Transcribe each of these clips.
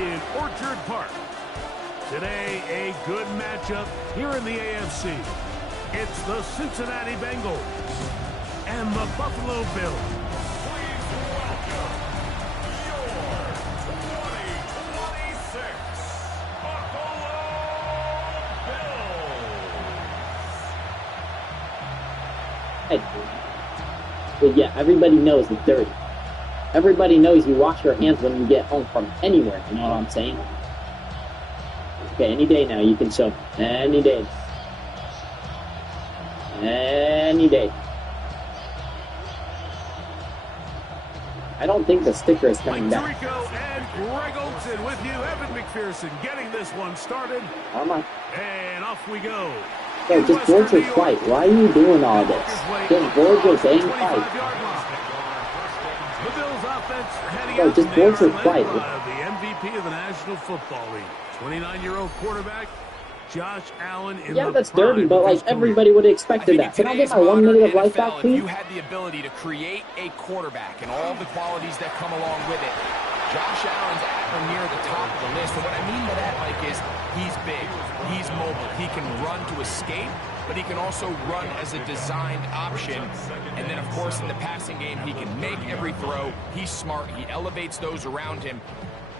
in Orchard Park. Today, a good matchup here in the AFC. It's the Cincinnati Bengals and the Buffalo Bills. Please welcome your 2026 Buffalo Bills. Well, yeah, everybody knows it's dirty. Everybody knows you wash your hands when you get home from anywhere, you know what I'm saying? Okay, any day now you can show me. Any day. Any day. I don't think the sticker is coming back. Mike Tirico and Greg Olson with you. Evan McPherson getting this one started. And off we go. Hey, just board your fight. Why are you doing all this? Just board your dang fight. The Bills offense heading Hey, out just board your fight. the MVP of the National Football League. 29-year-old quarterback Josh Allen in Yeah, the that's prime dirty, but of like his career. everybody would have expected that. Can I get my 1 minute of life back, If please? you had the ability to create a quarterback and all the qualities that come along with it, Josh Allen's at or near the top of the list. And what I mean by that, Mike, is he's big, he's mobile, he can run to escape, but he can also run as a designed option. And then, of course, in the passing game, he can make every throw. He's smart. He elevates those around him.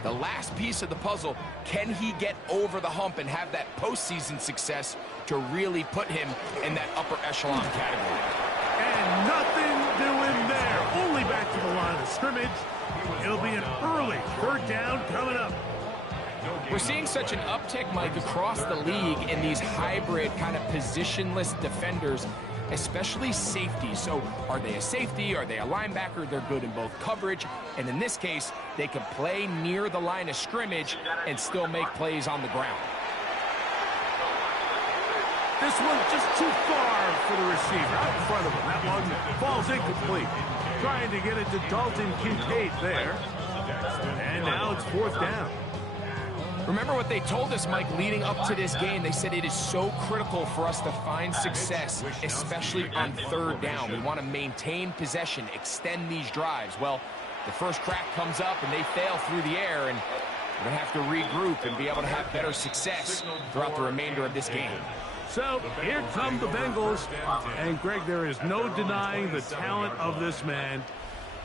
The last piece of the puzzle, can he get over the hump and have that postseason success to really put him in that upper echelon category? And nothing doing there. Only back to the line of scrimmage. It'll be an early third down coming up. We're seeing such an uptick, Mike, across the league in these hybrid kind of positionless defenders, especially safety. So are they a safety? Are they a linebacker? They're good in both coverage. And in this case, they can play near the line of scrimmage and still make plays on the ground. This one's just too far for the receiver out in front of him. That one falls incomplete. Trying to get it to Dalton Kincaid there. And now it's fourth down. Remember what they told us, Mike, leading up to this game. They said it is so critical for us to find success, especially on third down. We want to maintain possession, extend these drives. Well, the first crack comes up and they fail through the air, and we're going to have to regroup and be able to have better success throughout the remainder of this game. So here come the Bengals. And, Greg, there is no denying the talent of this man.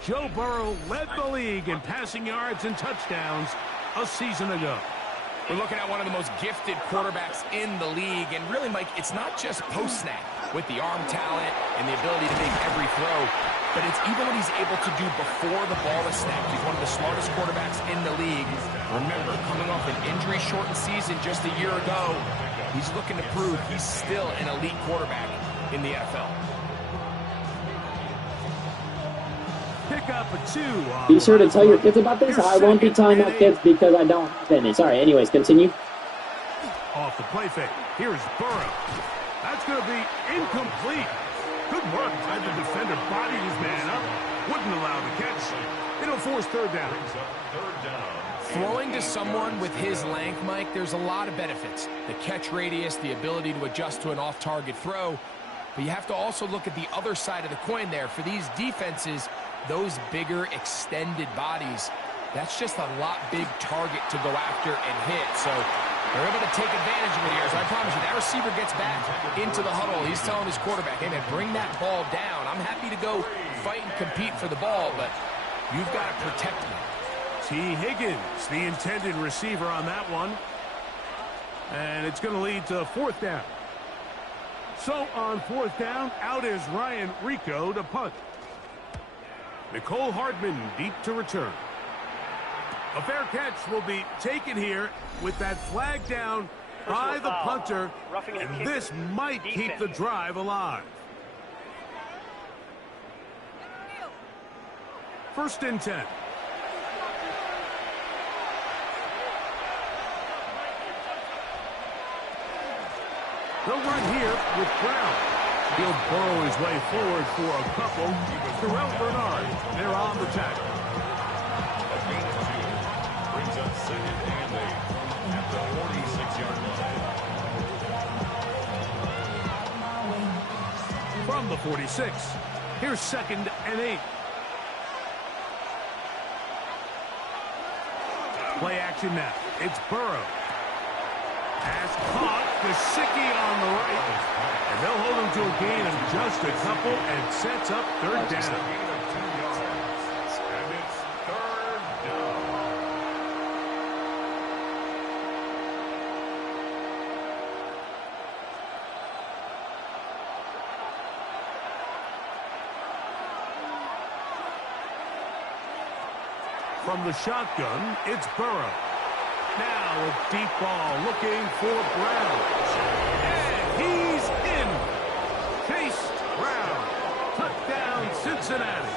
Joe Burrow led the league in passing yards and touchdowns a season ago. We're looking at one of the most gifted quarterbacks in the league. And really, Mike, it's not just post-snap with the arm talent and the ability to make every throw, but it's even what he's able to do before the ball is snapped. He's one of the smartest quarterbacks in the league. Remember, coming off an injury-shortened season just a year ago, he's looking to prove he's still an elite quarterback in the NFL. Pick up a 2. Be sure to tell your kids about this. I won't be telling my kids because I don't finish. Sorry, anyways, continue. Off the play fake. Here's Burrow. That's going to be incomplete. Good work by the defender. Bodied his man up. Wouldn't allow the catch. It'll force third down. Throwing to someone with his length, Mike, there's a lot of benefits. The catch radius, the ability to adjust to an off-target throw. But you have to also look at the other side of the coin there. For these defenses, those bigger extended bodies, that's just a lot big target to go after and hit. So they're able to take advantage of it here. So I promise you, that receiver gets back into the huddle. He's telling his quarterback, hey man, bring that ball down. I'm happy to go fight and compete for the ball, but you've got to protect me. T. Higgins, the intended receiver on that one. And it's going to lead to fourth down. So on fourth down, out is Ryan Rico to punt. Nicole Hardman deep to return. A fair catch will be taken here with that flag down by the punter, and this might keep the drive alive. First and 10. They'll run here with Brown. He'll burrow his way forward for a couple. Terrell Bernard, they're on the tackle. Brings up second and 8 at the 46-yard line. From the 46, here's second and 8. Play action now. It's Burrow. Pass caught. Gesicki on the right. And they'll hold him to a gain of just a couple and sets up third down. Gain of 2 yards. And it's third down. From the shotgun, it's Burrow. Now a deep ball looking for Brown. And he's in. Chase Brown. Touchdown, Cincinnati.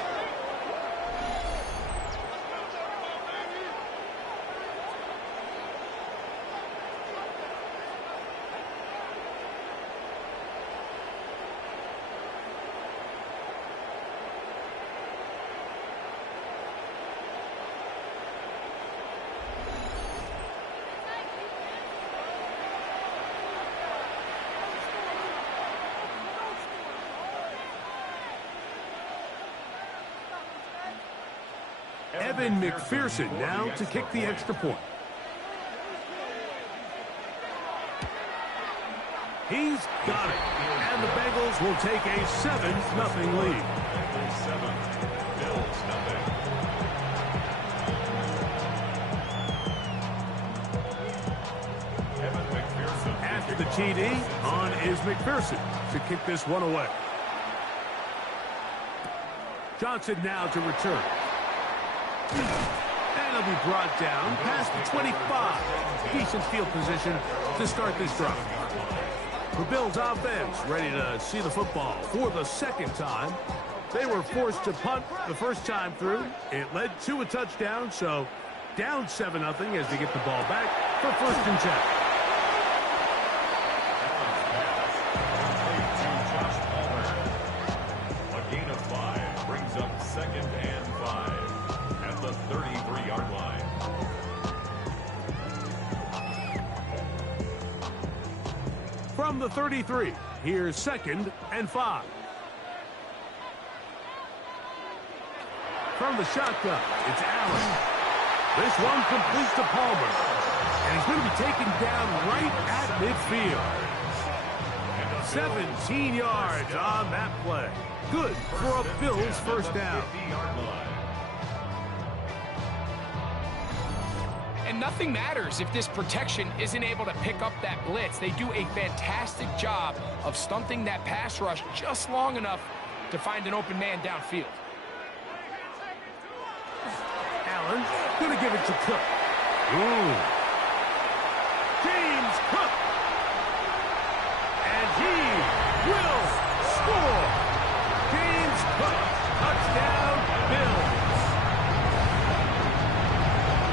Evan McPherson now to kick the extra point. He's got it. And the Bengals will take a 7-0 lead. Bengals 7, Bills 0. Evan McPherson. After the TD, on is McPherson to kick this one away. Johnson now to return. And he'll be brought down past the 25. Decent field position to start this drive. The Bills offense ready to see the football for the second time. They were forced to punt the first time through. It led to a touchdown, so down 7-0 as they get the ball back for 1st and 10. A gain of 5 brings up 2nd and 5 at the 33-yard line. From the 33, here's 2nd and 5. From the shotgun, it's Allen. This one completes to Palmer. And he's going to be taken down right at midfield. 17 yards on that play. Good for a Bills first down. And nothing matters if this protection isn't able to pick up that blitz. They do a fantastic job of stunting that pass rush just long enough to find an open man downfield. Allen going to give it to Cook. Ooh. James Cook. And he will score. James Cook. Touchdown, Bills.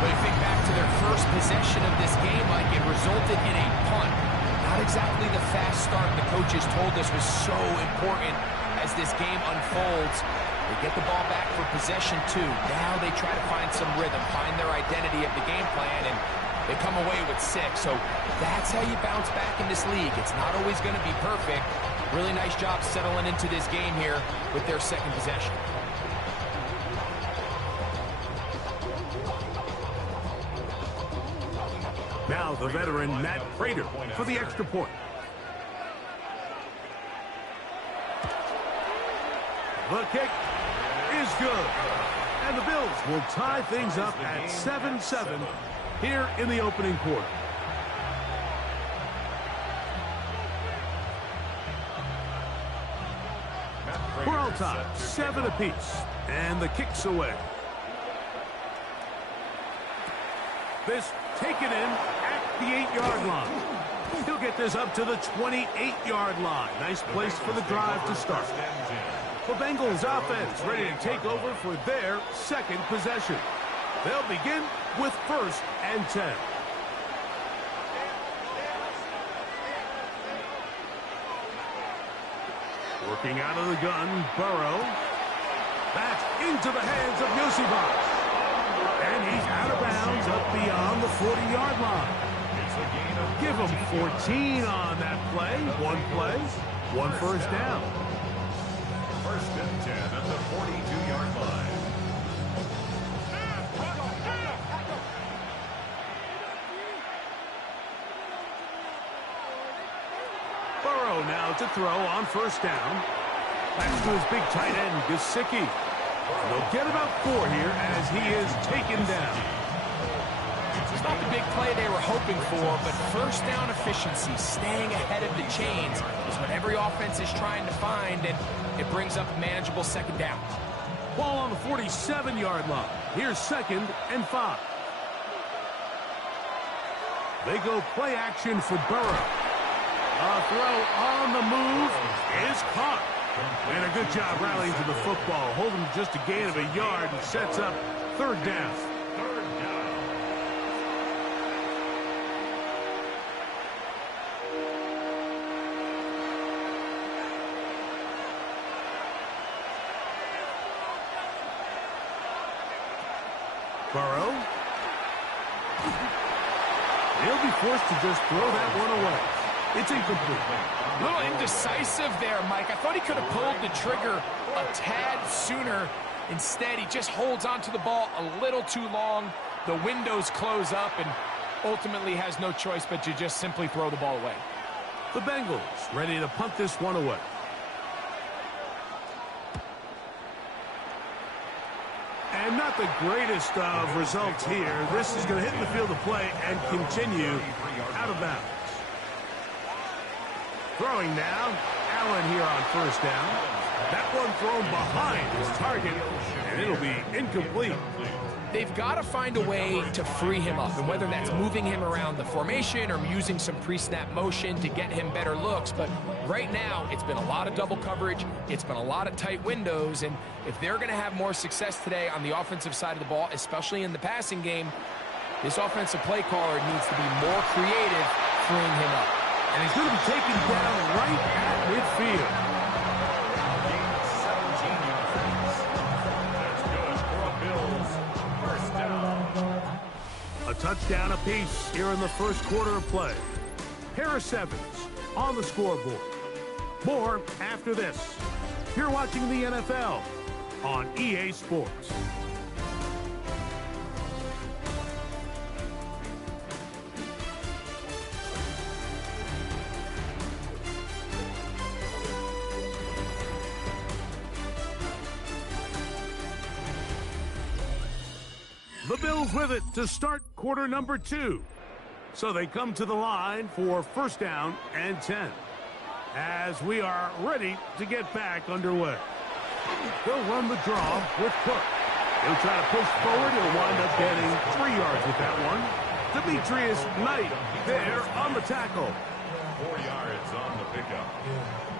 But you think back to their first possession of this game, Mike, it resulted in a punt. Not exactly the fast start the coaches told us was so important as this game unfolds. They get the ball back for possession 2. Now they try to find some rhythm, find their identity of the game plan, and they come away with 6. So that's how you bounce back in this league. It's not always going to be perfect. Really nice job settling into this game here with their 2nd possession. Now the veteran Matt Prater for the extra point. The kick is good. And the Bills will tie things up at 7-7 here in the opening quarter. We're all tied, 7 apiece. And the kick's away. This taken in at the 8-yard line. He'll get this up to the 28-yard line. Nice place for the drive to start. The Bengals offense ready to take over for their 2nd possession. They'll begin with 1st and 10. Working out of the gun, Burrow. That's into the hands of Yosibas. And he's out of bounds up beyond the 40-yard line. Give him 14 on that play. 1 play, 1 first down. 1st and 10 at the 42-yard line. Now to throw on first down. Back to his big tight end, Gesicki. They'll get about 4 here as he is taken down. It's not the big play they were hoping for, but first down efficiency, staying ahead of the chains, is what every offense is trying to find, and it brings up a manageable second down. Ball on the 47-yard line. Here's 2nd and 5. They go play action for Burrow. A throw on the move is caught. And a good job rallying to the football, holding just a gain of a yard and sets up 3rd down. Burrow. He'll be forced to just throw that one away. It's incomplete. A little indecisive there, Mike. I thought he could have pulled the trigger a tad sooner. Instead, he just holds onto the ball a little too long. The windows close up and ultimately has no choice but to just simply throw the ball away. The Bengals ready to punt this one away. And not the greatest of results here. This is going to hit the field of play and continue out of bounds. Throwing now, Allen here on first down. That one thrown behind his target, and it'll be incomplete. They've got to find a way to free him up, and whether that's moving him around the formation or using some pre-snap motion to get him better looks. But right now, it's been a lot of double coverage. It's been a lot of tight windows, and if they're going to have more success today on the offensive side of the ball, especially in the passing game, this offensive play caller needs to be more creative freeing him up. And he's going to be taken down right at midfield. A touchdown apiece here in the first quarter of play. Harris Evans on the scoreboard. More after this. You're watching the NFL on EA Sports. The Bills with it to start quarter number 2. So they come to the line for first down and 10. As we are ready to get back underway. They'll run the draw with Cook. He'll try to push forward. He'll wind up getting 3 yards with that one. Demetrius Knight there on the tackle. 4 yards on the pickup.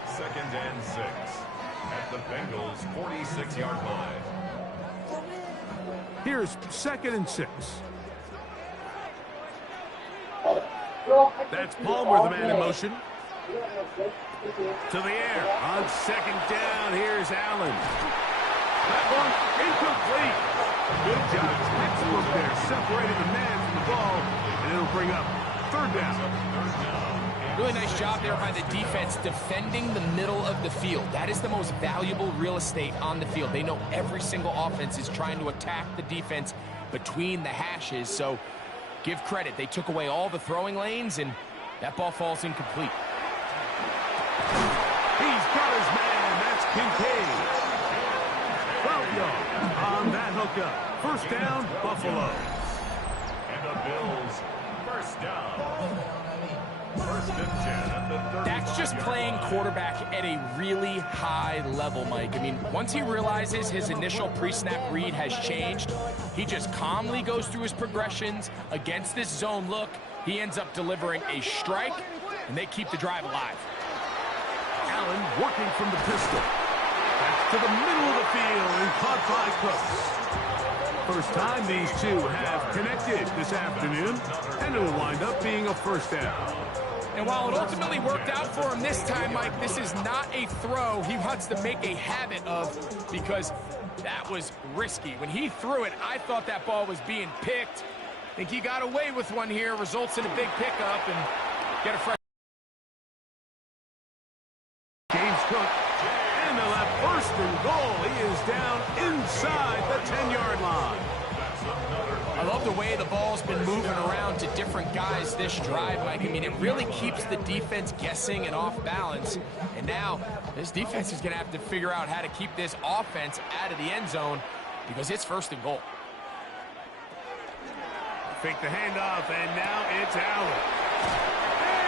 2nd and 6 at the Bengals' 46-yard line. Here's 2nd and 6. That's Palmer, the man in motion. To the air on 2nd down. Here's Allen. That one incomplete. Good job. Textbook there. Separated the man from the ball. And it'll bring up 3rd down. Really nice job there by the defense defending the middle of the field. That is the most valuable real estate on the field. They know every single offense is trying to attack the defense between the hashes. So give credit. They took away all the throwing lanes, and that ball falls incomplete. He's got his man. That's Kincaid. 12 yards on that hookup. First down, Buffalo. And the Bills, first down. 1st and 10 at the 35. That's just playing quarterback at a really high level, Mike. I mean, once he realizes his initial pre-snap read has changed, he just calmly goes through his progressions against this zone look. He ends up delivering a strike, and they keep the drive alive. Allen working from the pistol. That's to the middle of the field and caught by Cooks. First time these two have connected this afternoon, and it will wind up being a first down. And while it ultimately worked out for him this time, Mike, this is not a throw he wants to make a habit of, because that was risky. When he threw it, I thought that ball was being picked. I think he got away with one here, results in a big pickup, and get a fresh. James Cook, and they'll have 1st and goal. He is down inside the 10-yard line. I love the way the ball's been moving around to different guys this drive, Mike. I mean, it really keeps the defense guessing and off balance. And now this defense is going to have to figure out how to keep this offense out of the end zone because it's 1st and goal. Fake the handoff, and now it's Allen.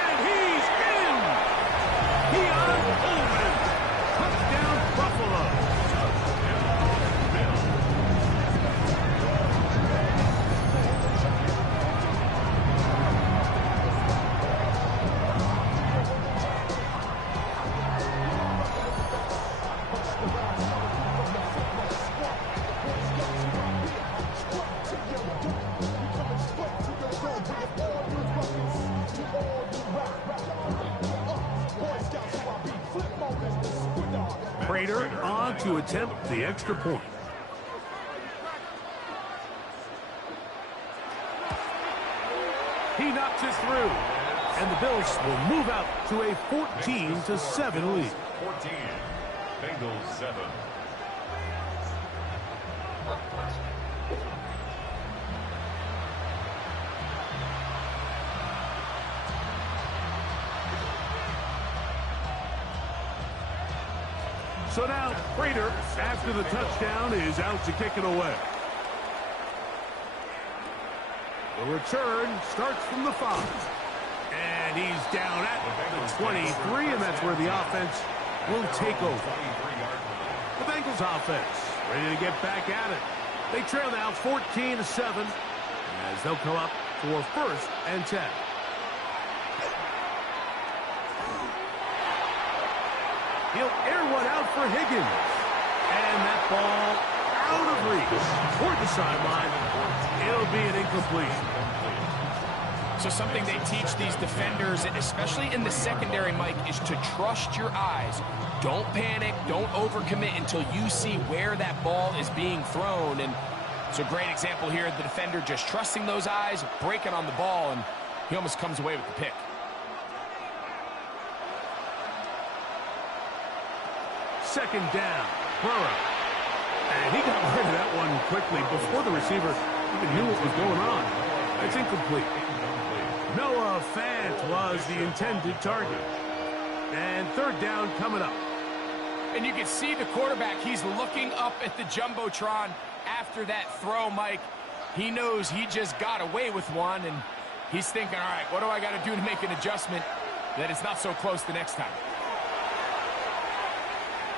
And he's in! Keon Coleman. Touchdown, Buffalo. Prater on to attempt the extra point. He knocks it through. And the Bills will move out to a 14-7 lead. 14. Bengals 7. So now, Prater, after the touchdown, is out to kick it away. The return starts from the 5. And he's down at the 23, and that's where the offense will take over. The Bengals offense ready to get back at it. They trail now 14-7 as they'll come up for 1st and 10. He'll air one out for Higgins. And that ball out of reach toward the sideline. It'll be an incompletion. So something they teach these defenders, especially in the secondary, Mike, is to trust your eyes. Don't panic. Don't overcommit until you see where that ball is being thrown. And it's a great example here. The defender just trusting those eyes, breaking on the ball, and he almost comes away with the pick. Second down, Burrow. And he got rid of that one quickly before the receiver even knew what was going on. It's incomplete. Noah Fant was the intended target. And 3rd down coming up. And you can see the quarterback. He's looking up at the Jumbotron after that throw, Mike. He knows he just got away with one, and he's thinking, all right, what do I got to do to make an adjustment that it's not so close the next time?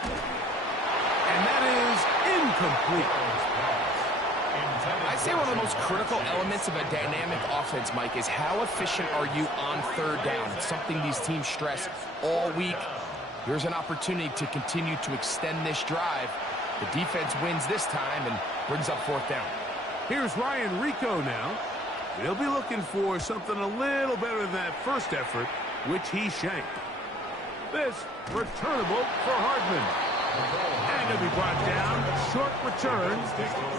And that is incomplete. I'd say one of the most critical elements of a dynamic offense, Mike, is how efficient are you on 3rd down. It's something these teams stress all week. Here's an opportunity to continue to extend this drive. The defense wins this time and brings up 4th down. Here's Ryan Rico now. They'll be looking for something a little better than that first effort, which he shanked. This returnable for Hardman. And he'll be brought down. Short return.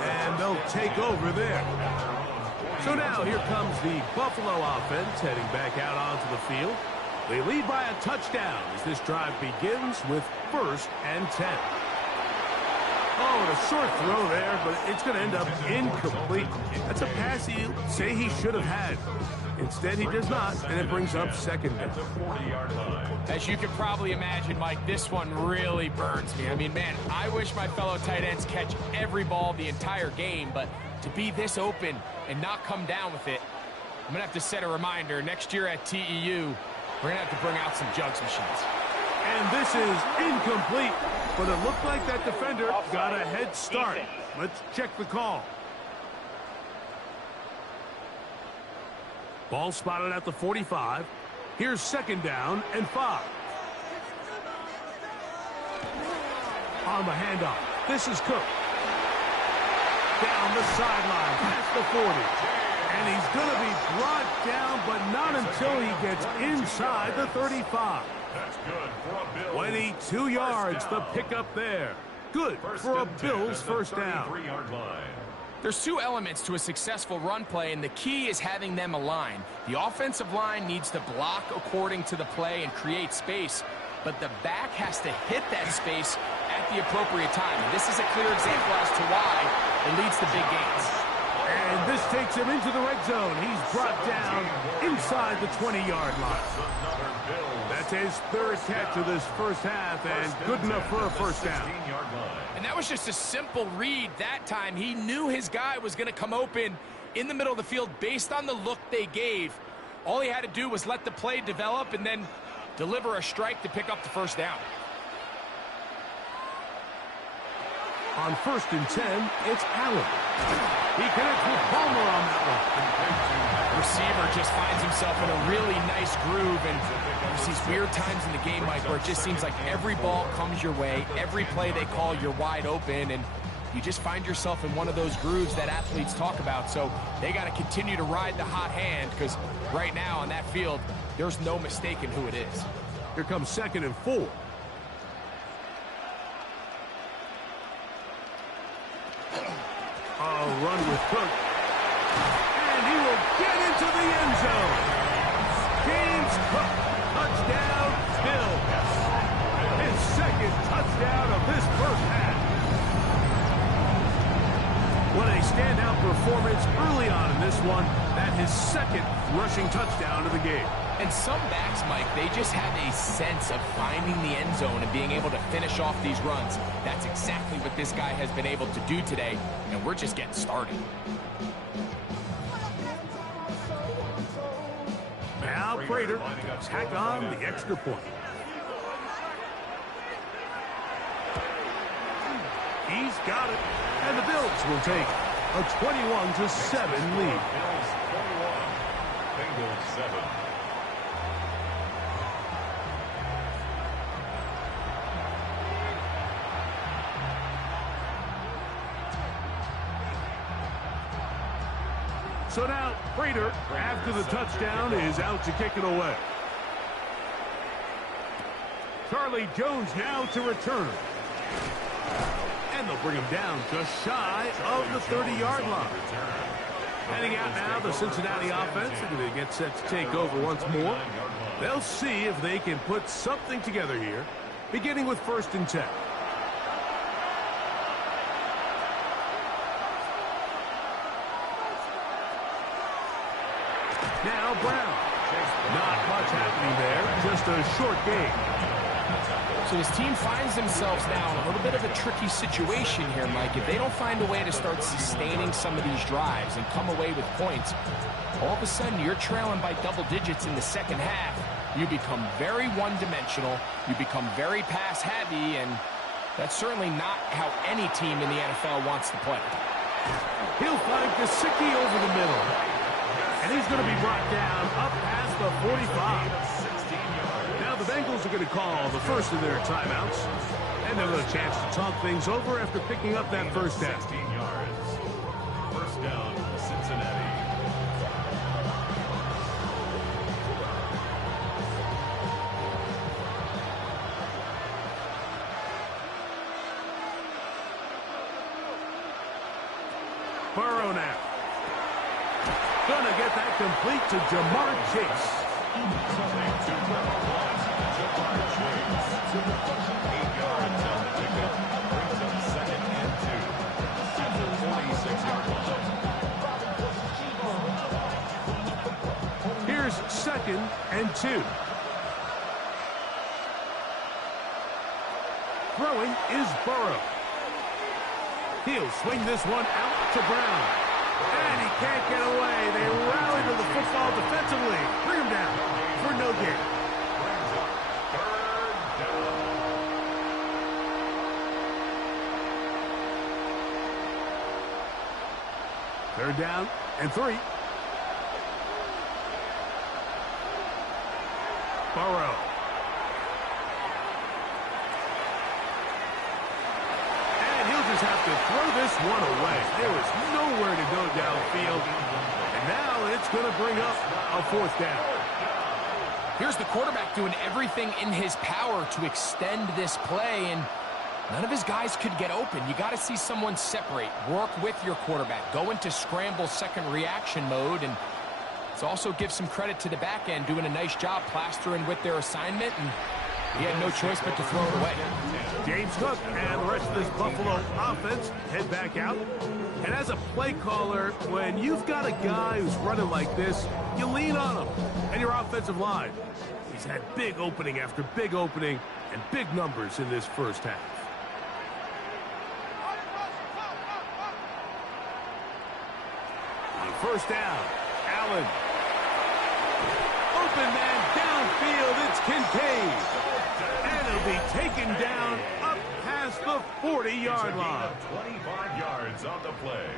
And they'll take over there. So now here comes the Buffalo offense heading back out onto the field. They lead by a touchdown as this drive begins with 1st and 10. Oh, and a short throw there, but it's going to end up incomplete. That's a pass you say he should have had. Instead, he does not, and it brings up 2nd down. As you can probably imagine, Mike, this one really burns me. I mean, man, I wish my fellow tight ends catch every ball the entire game, but to be this open and not come down with it, I'm going to have to set a reminder. Next year at TEU, we're going to have to bring out some jugs machines. And this is incomplete, but it looked like that defender got a head start. Let's check the call. Ball spotted at the 45. Here's 2nd down and 5. On the handoff, this is Cook. Down the sideline, past the 40. And he's going to be brought down, but not until he gets inside the 35. That's good for a Bills. 22 yards, the pickup there. Good for a Bills 1st down. 33-yard line. There's 2 elements to a successful run play, and the key is having them align. The offensive line needs to block according to the play and create space, but the back has to hit that space at the appropriate time. And this is a clear example as to why it leads to big gains. And And this takes him into the red zone. He's brought down inside the 20-yard line. That's his third catch of this first half, and good enough for a first down. And that was just a simple read that time. He knew his guy was going to come open in the middle of the field based on the look they gave. All he had to do was let the play develop and then deliver a strike to pick up the first down. On 1st and 10, it's Allen. He connects with Palmer on that one. Receiver just finds himself in a really nice groove, and there's these weird times in the game, Mike, where it just seems like every ball comes your way, every play they call, you're wide open, and you just find yourself in one of those grooves that athletes talk about. So they got to continue to ride the hot hand, because right now on that field, there's no mistaking who it is. Here comes 2nd and 4. A run with Cook. And he will get into the end zone. James Cook, touchdown, Bills. His 2nd touchdown of this first half. What a standout performance early on in this one. That his 2nd rushing touchdown of the game. And some backs, Mike, they just have a sense of finding the end zone and being able to finish off these runs. That's exactly what this guy has been able to do today, and we're just getting started. Now Prater tack on the extra point. He's got it, and the Bills will take a 21-7 lead. Bills 21, Bengals 7. So now, Prater, after the touchdown, is out to kick it away. Charlie Jones now to return. And they'll bring him down just shy of the 30-yard line. Heading out now, the Cincinnati offense. They're going to get set to take over once more. They'll see if they can put something together here, beginning with 1st and 10. Now Brown. Not much happening there. Just a short game. So his team finds themselves now in a little bit of a tricky situation here, Mike. If they don't find a way to start sustaining some of these drives and come away with points, all of a sudden you're trailing by double digits in the second half. You become very one-dimensional. You become very pass-heavy, and that's certainly not how any team in the NFL wants to play. He'll find Gesicki over the middle. And he's going to be brought down up past the 45. Now the Bengals are going to call the first of their timeouts. And they'll have a chance to talk things over after picking up that first down. 16 yards. First down, Cincinnati. Burrow now. Gonna get that complete to Jamar Chase. 8 yards on the pickup. Brings up 2nd and 2. At the 46-yard line. Here's 2nd and 2. Throwing is Burrow. He'll swing this one out to Brown. And he can't get away. They rally to the football defensively. Bring him down for no gain. Brings up 3rd down. Third down and 3. Burrow. And he'll just have to throw this one away. There was nowhere to go downfield. And now it's going to bring up a 4th down. Here's the quarterback doing everything in his power to extend this play, and none of his guys could get open. You got to see someone separate, work with your quarterback, go into scramble second reaction mode, and it's also give some credit to the back end doing a nice job plastering with their assignment, and He had no choice but to throw it away. James Cook and the rest of this Buffalo offense head back out. And as a play caller, when you've got a guy who's running like this, you lean on him and your offensive line. He's had big opening after big opening and big numbers in this first half. On first down, Allen. Open man downfield, it's Kincaid. And he'll be taken down up past the 40-yard line. 25 yards on the play.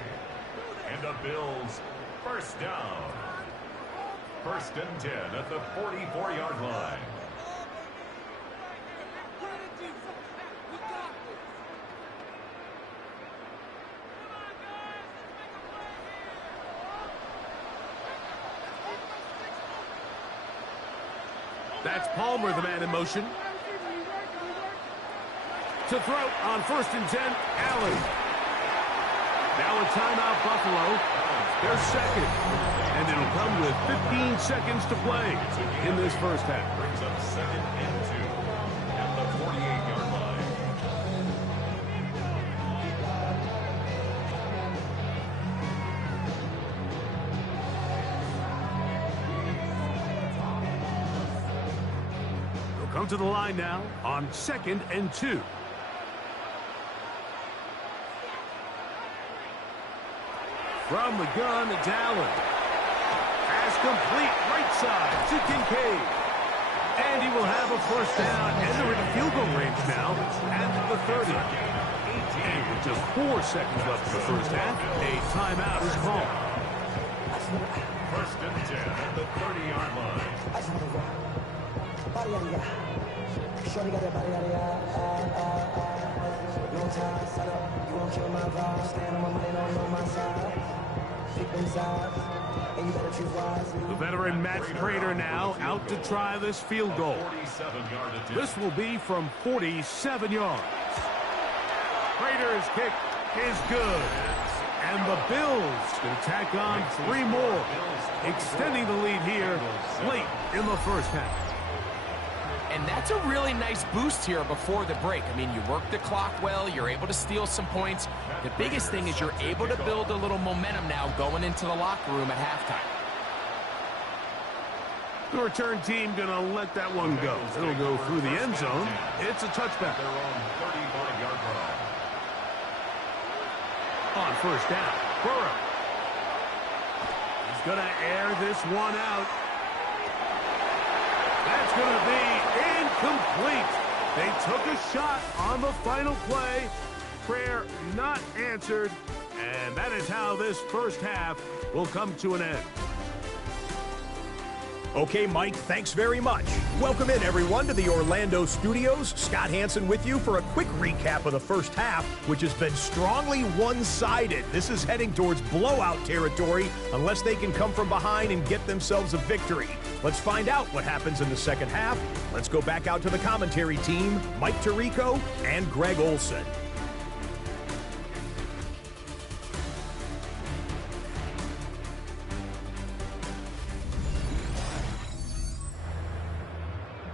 And the Bills first down. First and 10 at the 44-yard line. That's Palmer, the man in motion. To throw on first and 10, Allen. Now a timeout, Buffalo. They're second. And it'll come with 15 seconds to play in this first half. Brings up second and 2 at the 48-yard line. They'll come to the line now on second and 2. From the gun, it's Allen. Pass complete right side to Kincaid. And he will have a first down. And they're in field goal range now at the 30. And with just 4 seconds left in the first half, a timeout is called. First and 10 at the 30-yard line. The veteran Matt Prater now out to try this field goal. This will be from 47 yards. Prater's kick is good. And the Bills can tack on 3 more, extending the lead here late in the first half. And that's a really nice boost here before the break. I mean, you work the clock well, you're able to steal some points. The biggest thing is you're able to build a little momentum now going into the locker room at halftime. The return team going to let that one go. It'll go through the end zone. It's a touchback. On first down, Burrow. He's going to air this one out. That's going to be incomplete. They took a shot on the final play. Prayer not answered. And that is how this first half will come to an end. Okay, Mike, thanks very much. Welcome in, everyone, to the Orlando studios. Scott Hansen with you for a quick recap of the first half, which has been strongly one-sided. This is heading towards blowout territory unless they can come from behind and get themselves a victory. Let's find out what happens in the second half. Let's go back out to the commentary team, Mike Tirico and Greg Olson.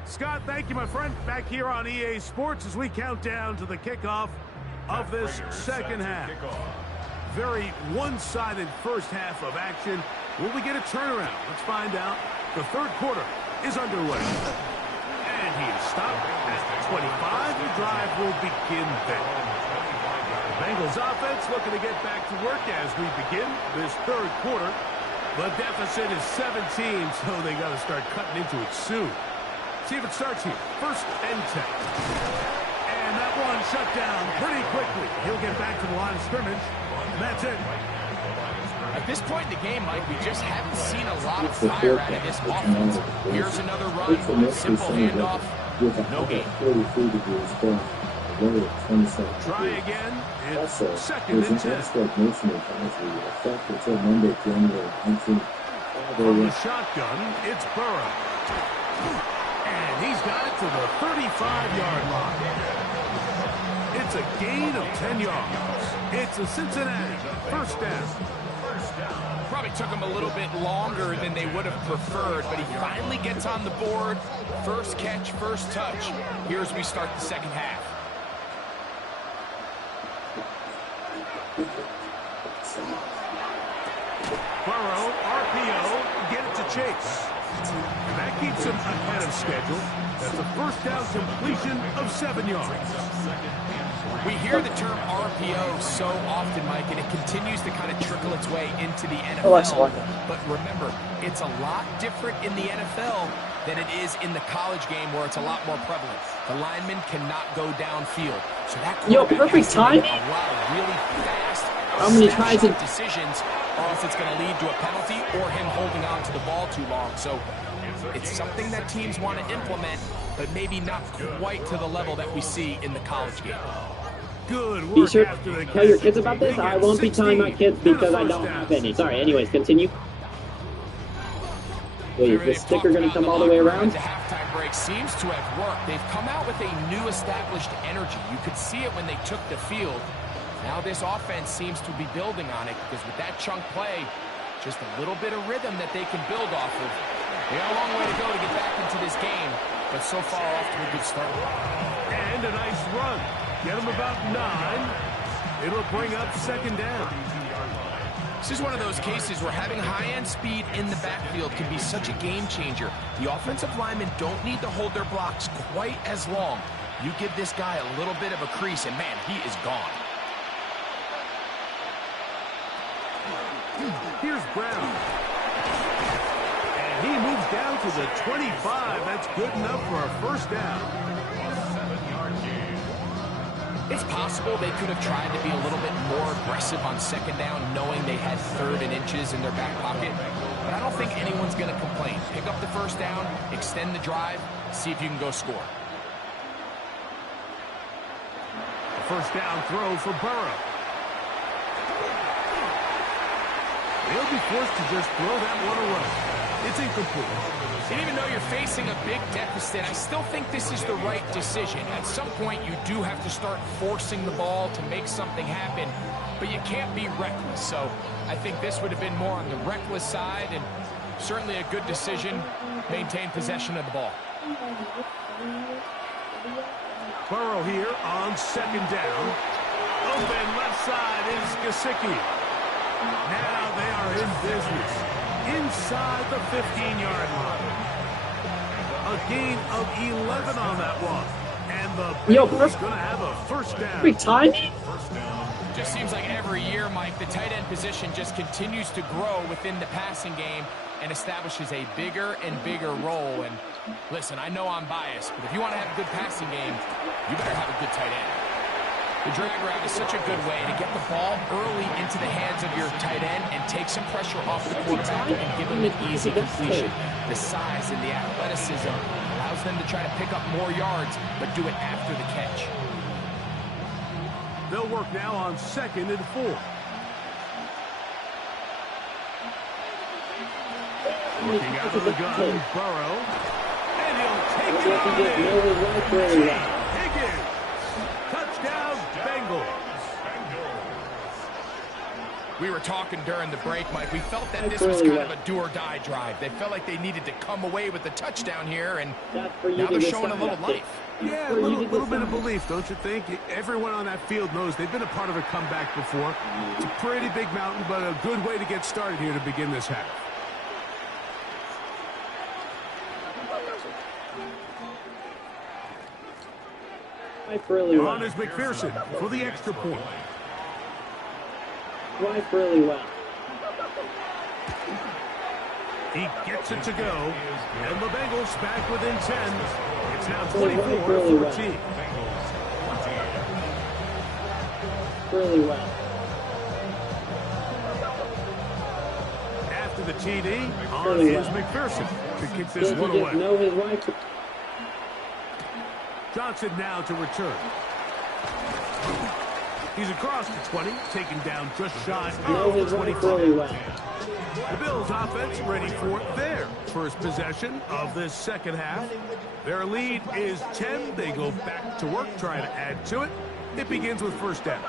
Scott, thank you, my friend. Back here on EA Sports as we count down to the kickoff of this second half. Very one-sided first half of action. Will we get a turnaround? Let's find out. The third quarter is underway. And he is stopped at 25. The drive will begin then. The Bengals offense looking to get back to work as we begin this third quarter. The deficit is 17, so they got to start cutting into it soon. See if it starts here. First and 10. And that one shut down pretty quickly. He'll get back to the line of scrimmage. And that's it. At this point in the game, Mike, we just haven't seen a lot of fire out of this offense. Here's another run, simple handoff, no gain. Try again. It's second and 10. From the shotgun, it's Burrow. And he's got it to the 35-yard line. It's a gain of 10 yards. It's a Cincinnati first down. probably took him a little bit longer than they would have preferred, but he finally gets on the board. First catch, first touch. Here as we start the second half. Burrow, RPO, get it to Chase. And that keeps him ahead of schedule. That's a first down completion of 7 yards. We hear the term RPO so often, Mike, and it continues to kind of trickle its way into the NFL. But remember, it's a lot different in the NFL than it is in the college game where it's a lot more prevalent. The lineman cannot go downfield. So that perfect timing. A lot of really fast, how many tries and decisions, or else it's going to lead to a penalty or him holding on to the ball too long. So it's something that teams want to implement, but maybe not quite to the level that we see in the college game. Good work. Be sure after the to tell your catch. kids about this. I won't be telling my kids because I don't have any. Sorry, anyways, continue. Wait, is this sticker going to come all the way around? The halftime break seems to have worked. They've come out with a new established energy. You could see it when they took the field. Now this offense seems to be building on it because with that chunk play, just a little bit of rhythm that they can build off of. They got a long way to go to get back into this game, but so far off to a good start. And a nice run. Get him about 9. It'll bring up second down. This is one of those cases where having high-end speed in the backfield can be such a game changer. The offensive linemen don't need to hold their blocks quite as long. You give this guy a little bit of a crease, and man, he is gone. Here's Brown. And he moves down to the 25. That's good enough for a first down. It's possible they could have tried to be a little bit more aggressive on second down, knowing they had 3rd and inches in their back pocket. But I don't think anyone's going to complain. Pick up the first down, extend the drive, see if you can go score. A first down throw for Burrow. He'll be forced to just throw that one away. It's incomplete. And even though you're facing a big deficit, I still think this is the right decision. At some point, you do have to start forcing the ball to make something happen, but you can't be reckless. So I think this would have been more on the reckless side, and certainly a good decision. Maintain possession of the ball. Burrow here on second down. Open left side is Gesicki. Now they are in business inside the 15-yard line. A gain of 11 on that one. And the Bengals going to have a first down. Big timing. Just seems like every year, Mike, the tight end position just continues to grow within the passing game and establishes a bigger and bigger role. And listen, I know I'm biased, but if you want to have a good passing game, you better have a good tight end. The drag route is such a good way to get the ball early into the hands of your tight end and take some pressure off the quarterback and give him an easy completion. The size and the athleticism allows them to try to pick up more yards, but do it after the catch. They'll work now on 2nd and 4. Looking out of the gun, Burrow. And he'll take it on in. Higgins. Touchdown, Bengals. We were talking during the break, Mike. We felt that this was kind of a do-or-die drive. They felt like they needed to come away with the touchdown here, and now they're showing a little life. Yeah, a little bit of belief, don't you think? Everyone on that field knows they've been a part of a comeback before. It's a pretty big mountain, but a good way to get started here to begin this half. Really well. On is McPherson for the extra point. Wipe really well. He gets it to go, and the Bengals back within 10. It's now 24-14. Really well. After the TD, on is McPherson to kick this one away. Know his wife. Johnson now to return. He's across the 20, taken down just shy of the 25. Really well. The Bills offense ready for their first possession of this second half. Their lead is 10. They go back to work, trying to add to it. It begins with first down.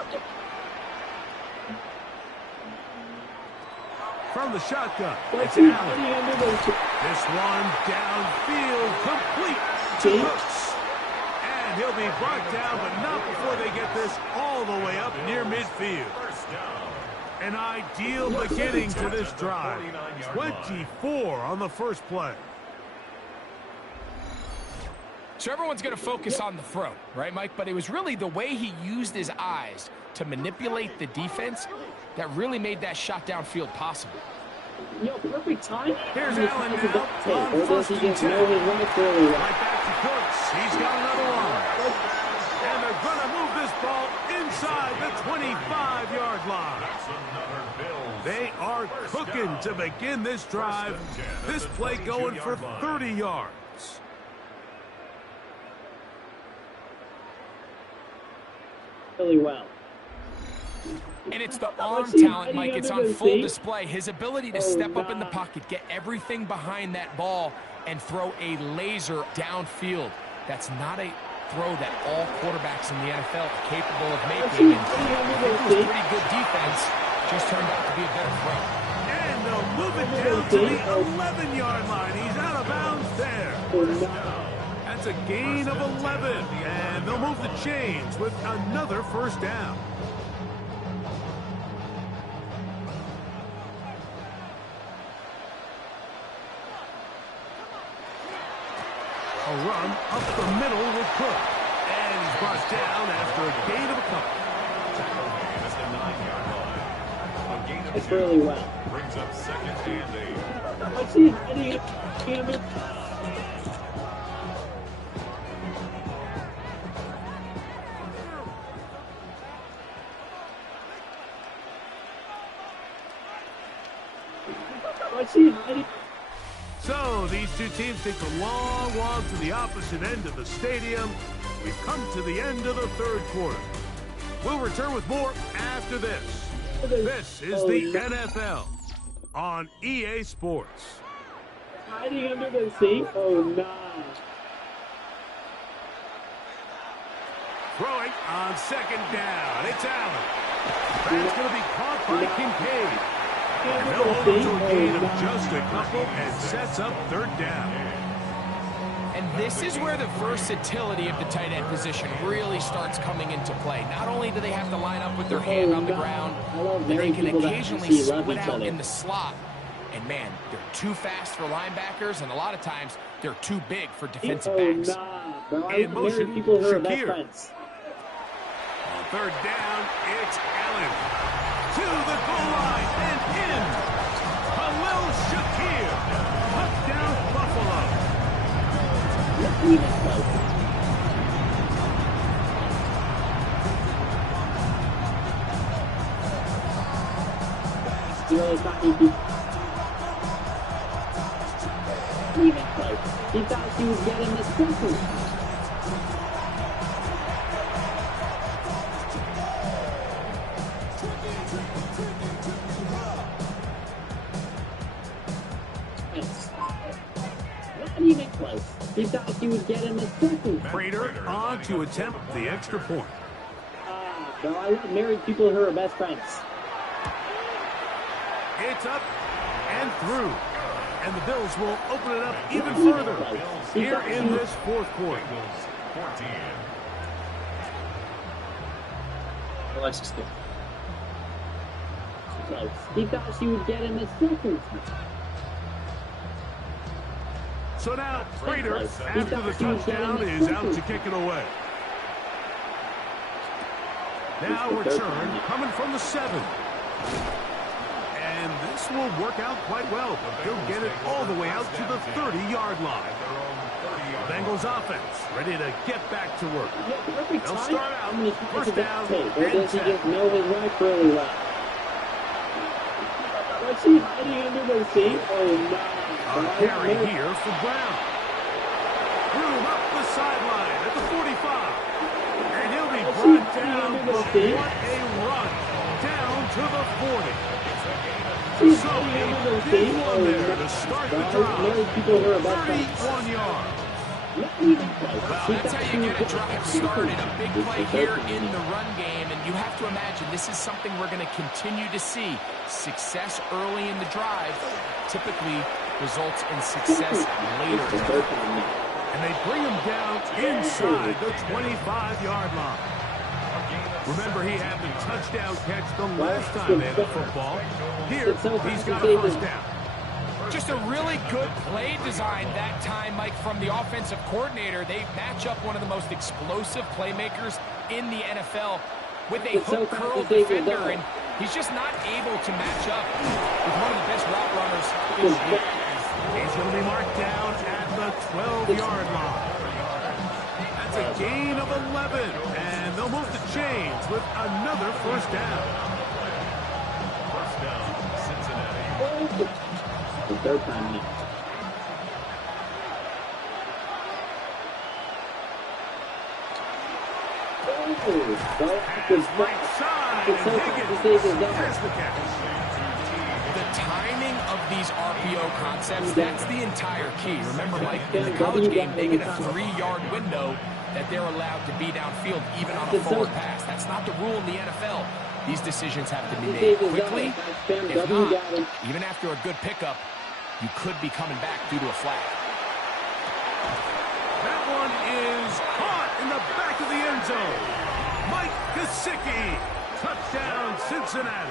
From the shotgun, it's Allen. This one downfield, complete to Cooks. And he'll be brought down, but not before they get this all the way up near midfield. An ideal beginning to this drive. 24 on the first play. So everyone's going to focus on the throw, right, Mike? But it was really the way he used his eyes to manipulate the defense that really made that shot downfield possible. Yo, perfect time. Here's Allen now on first and 10. Right back to Cooks. He's got another one. And they're going to move this ball inside the 25-yard line. They are cooking to begin this drive. This play going for 30 yards. Really well. And it's the arm talent, Mike. It's on full display. His ability to step up in the pocket, get everything behind that ball, and throw a laser downfield. That's not a throw that all quarterbacks in the NFL are capable of making. And it was pretty good defense. Just turned out to be a better throw. And they'll move it down to the 11-yard line. He's out of bounds there. That's a gain of 11. And they'll move the chains with another first down. A run up the middle with Cook. And he's brought down after a gain of a couple. It's really well. Brings up second and 8. Let's see hiding it. Let's see hiding. So these two teams take a long walk to the opposite end of the stadium. We've come to the end of the third quarter. We'll return with more after this. This is the NFL on EA Sports. Hiding under the seat? Oh, no. Throwing on second down. It's Allen. That's going to be caught by Kincaid. And they'll hold it to a gain of just a couple and sets up third down. And this is where the versatility of the tight end position really starts coming into play. Not only do they have to line up with their hand on the ground, but they can occasionally split out in the slot. And, man, they're too fast for linebackers, and a lot of times they're too big for defensive backs. In motion, Shakir. On third down, it's Allen. To the goal line and in. Khalil Shakir. Touchdown, Buffalo. He thought she was getting the second. Not even close. He thought she was getting the second. Prater on to attempt the extra point. No, I love married people who are best friends. It's up and through. And the Bills will open it up even further here in this fourth quarter. Alexis good. He thought she would get in the second. So now Prater, after the touchdown, is out to kick it away. Now return coming from the 7. And this will work out quite well. He'll get it all the way out to the 30-yard line. Bengals offense ready to get back to work. They'll start out first down and 10. Does he just know his right really well? What's he hiding under the seat? Oh, no. A carry here for Brown. Room up the sideline at the 45. And he'll be brought down. What a run down to the 40. So a big one there to start the drive. 31 yards. Well, that's how you get a drive started, a big play here in the run game, and you have to imagine this is something we're going to continue to see. Success early in the drive typically results in success later. And they bring him down inside the 25-yard line. Remember, he had the touchdown catch the last time they had the football. Here, he's got a first down. Just a really good play design that time, Mike, from the offensive coordinator. They match up one of the most explosive playmakers in the NFL with a hook curl defender, and he's just not able to match up with one of the best route runners in the league. He's going to be marked down at the 12-yard line. That's a gain of 11, and they'll move the chains with another first down. First down, Cincinnati. The third time now. His right side, and Higgins. There's the catch. The timing of these RPO concepts, that's the entire key. Remember, Mike, in the college game, they get a 3-yard window that they're allowed to be downfield, even on a forward pass. That's not the rule in the NFL. These decisions have to be made quickly. If not, even after a good pickup, you could be coming back due to a flag. That one is caught in the back of the end zone. Mike Gesicki, touchdown Cincinnati.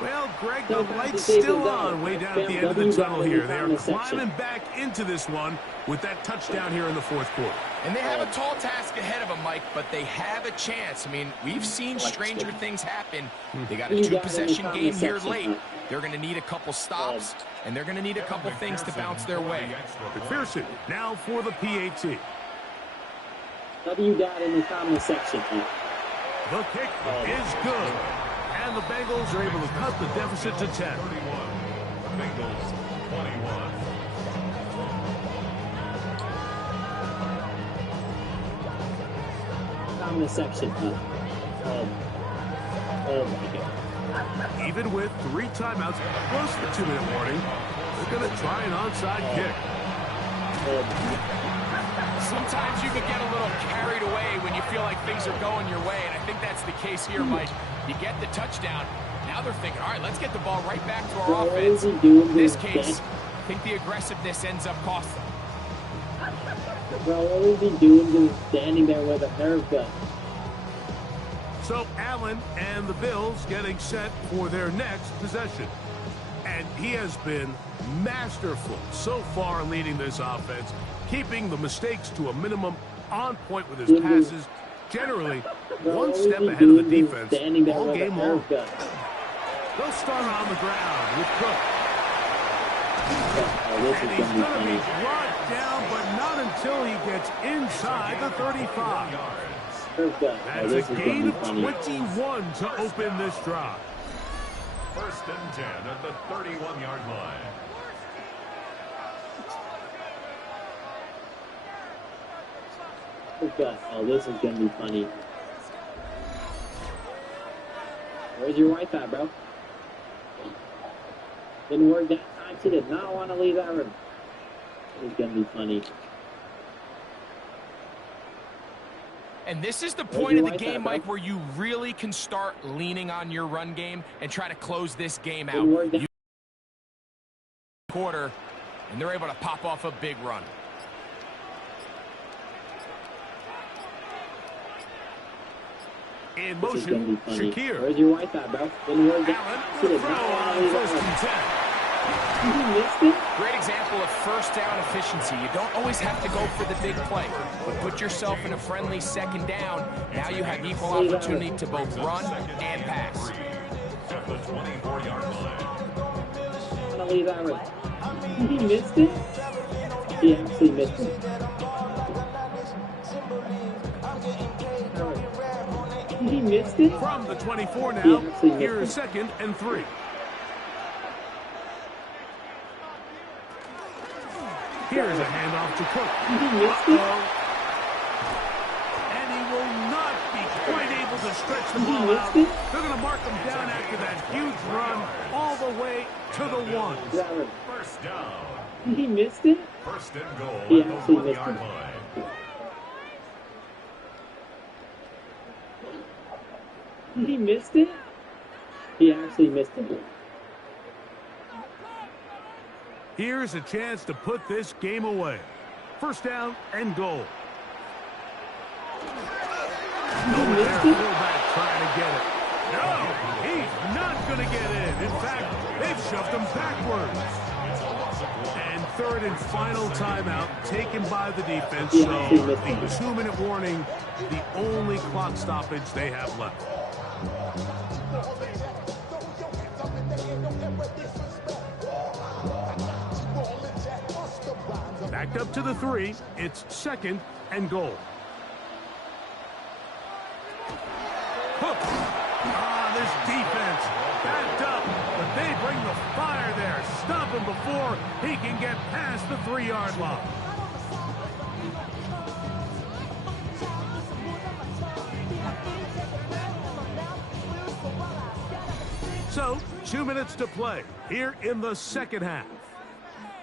Well, Greg, the light's still on way down at the end of the tunnel here. They are climbing back into this one with that touchdown here in the fourth quarter. And they have a tall task ahead of them, Mike, but they have a chance. I mean, we've seen stranger things happen. They got a 2-possession game here late. They're going to need a couple stops, and they're going to need a couple things to bounce their way. McPherson now for the PAT. W got in the comment section. The kick is good. And the Bengals are able to cut the deficit to 10. Bengals 21. Comment section. Oh my God. Even with 3 timeouts plus the 2-minute warning, they're going to try an onside kick. Sometimes you can get a little carried away when you feel like things are going your way, and I think that's the case here, Mike. You get the touchdown. Now they're thinking, all right, let's get the ball right back to our offense. In this case, I think the aggressiveness ends up costing them. Bro, what was he doing just standing there with a nerve gun? So Allen and the Bills getting set for their next possession. And he has been masterful so far leading this offense, keeping the mistakes to a minimum, on point with his passes, generally one step ahead of the defense all game long. They'll start on the ground with Cook. And he's going to be brought down, but not until he gets inside the 35. That's a gain of 21 to open this drive. First and 10 at the 31-yard line. Oh, this is going to be funny. Where's your wife at, bro? Didn't work that time. She did not want to leave that room. It's going to be funny. And this is the point of the game, Mike, where you really can start leaning on your run game and try to close this game out. Quarter, and they're able to pop off a big run. In motion, Shakir. Where's your wife at, bro? Didn't work Allen will throw on first and 10. You missed it? Great example of first down efficiency. You don't always have to go for the big play, but put yourself in a friendly second down. Now you have equal opportunity to both run and pass. At the 24-yard line. I'm going to leave that room. He missed it? He actually missed it. He missed it? From the 24 now, here's 2nd and 3. Here's a handoff to Cook. He missed it? And he will not be quite able to stretch the ball out. They're going to mark them down after that huge run all the way to the one. First down. He missed it? First and goal He at the actually missed 1-yard it. line. He missed it? He actually missed it. Here's a chance to put this game away. First down and goal. Over there, fullback trying to get it. No, he's not going to get in. In fact, they've shoved him backwards. And third and final timeout taken by the defense. So the 2-minute warning, the only clock stoppage they have left. Backed up to the 3. It's second and goal. Hook. This defense backed up, but they bring the fire there. Stop him before he can get past the 3-yard line. So, 2 minutes to play here in the second half.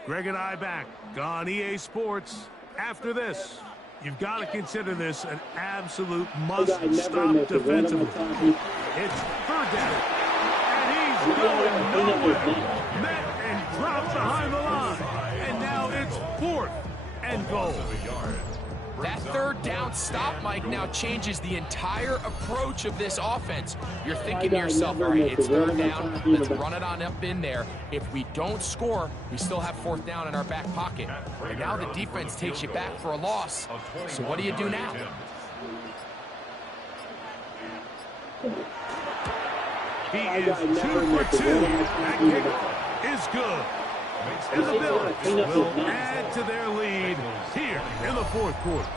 Greg and I back on EA Sports. After this, you've got to consider this an absolute must-stop defensively. It's third down, and he's going nowhere. Met and dropped behind the line, and now it's fourth and goal. That third down stop, Mike, now changes the entire approach of this offense. You're thinking to yourself, all right, it's third down, let's run it on up in there. If we don't score, we still have fourth down in our back pocket. And now the defense takes you back for a loss. So what do you do now? He is 2 for 2. That kick is good. And the Bills will add to their lead here in the fourth quarter.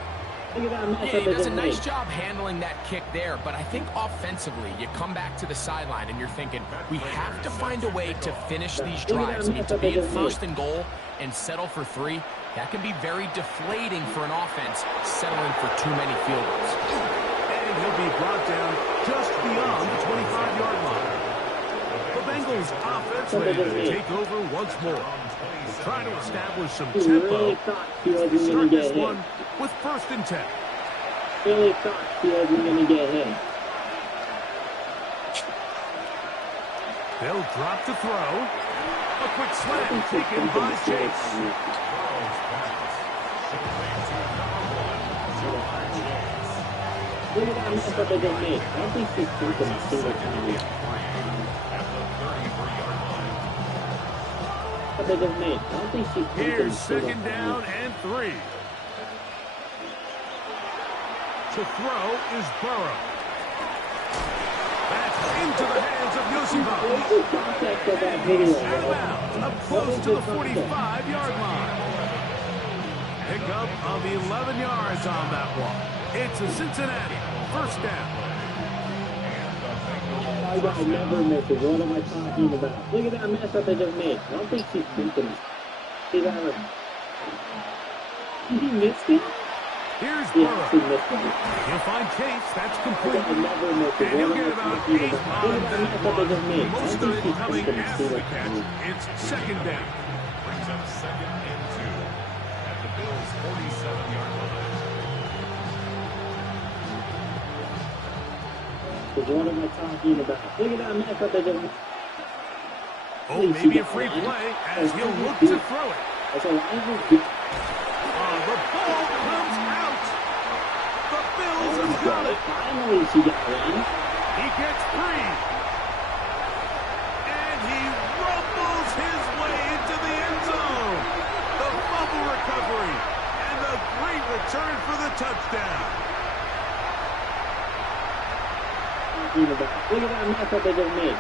Yeah, he does a nice job handling that kick there, but I think offensively, you come back to the sideline and you're thinking, we have to find a way to finish these drives. I mean, to be in first and goal and settle for 3, that can be very deflating for an offense, settling for too many field goals. And he'll be brought down just beyond the 25-yard line. The Bengals offense ready to take over once more. Trying to establish some tempo. Start this one with first and 10. Really thought he wasn't going to get hit. They'll drop to throw. A quick slant taken by Chase. Look at that mess up they just made. I don't think she's thinking a single time. They just made. I don't think she's thinking. Here's second down and 3. To throw is Burrow. That's into the hands of Yoshiba. Out of bounds, up close to the 45-yard line. Pick up of 11 yards on that one. It's a Cincinnati first down. I never miss it. What am I talking about? Look at that mess up they just made. I don't think she's thinking it. See that one? He missed it? Here's He Burrow. actually missed it. He'll find Chase. That's complete. I never miss it. And he'll What am get I about talking 8 about? on Look at that that mess up they one. just made. I Most don't of think it she's coming thinking after the it. catch. It's second down. Brings up second and 2 at the Bills' 47-yard line. What am I talking about? Look at that mess up they just made. Oh, maybe a free play as he'll look to throw it. That's a line. The ball comes out. The Bills have got it. Finally, she got one. He gets free. And he rumbles his way into the end zone. The fumble recovery. And the great return for the touchdown. Look at that mess up they just made.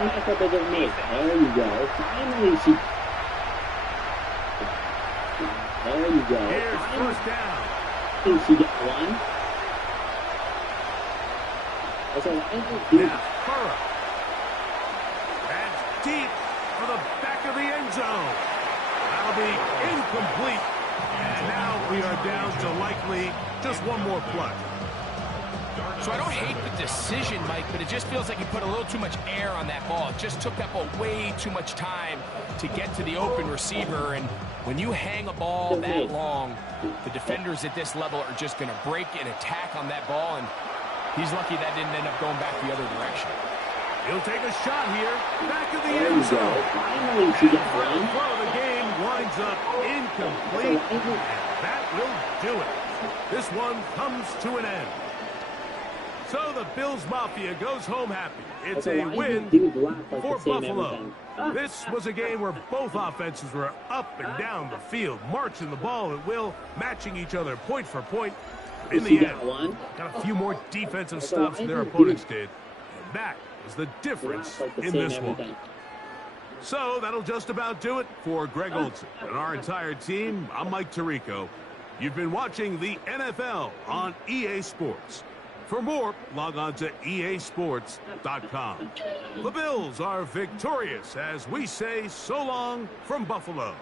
Mess up they just made. There you go. Finally, she. There you go. Here's first down. Think she got one. That's a line. Now, Burrow. That's deep for the back of the end zone. That'll be incomplete. And now we are down to likely just one more play. So I don't hate the decision, Mike, but it just feels like he put a little too much air on that ball. It just took that ball way too much time to get to the open receiver. And when you hang a ball that long, the defenders at this level are just going to break and attack on that ball. And he's lucky that didn't end up going back the other direction. He'll take a shot here. Back of the end zone. Finally, to get one. Throw the game winds up incomplete. And that will do it. This one comes to an end. So the Bills Mafia goes home happy. It's a win for Buffalo. This was a game where both offenses were up and down the field, marching the ball at will, matching each other point for point. In the end, got a few more defensive stops than their opponents did. And that is the difference in this one. So that'll just about do it for Greg Olsen and our entire team. I'm Mike Tirico. You've been watching the NFL on EA Sports. For more, log on to easports.com. The Bills are victorious as we say so long from Buffalo.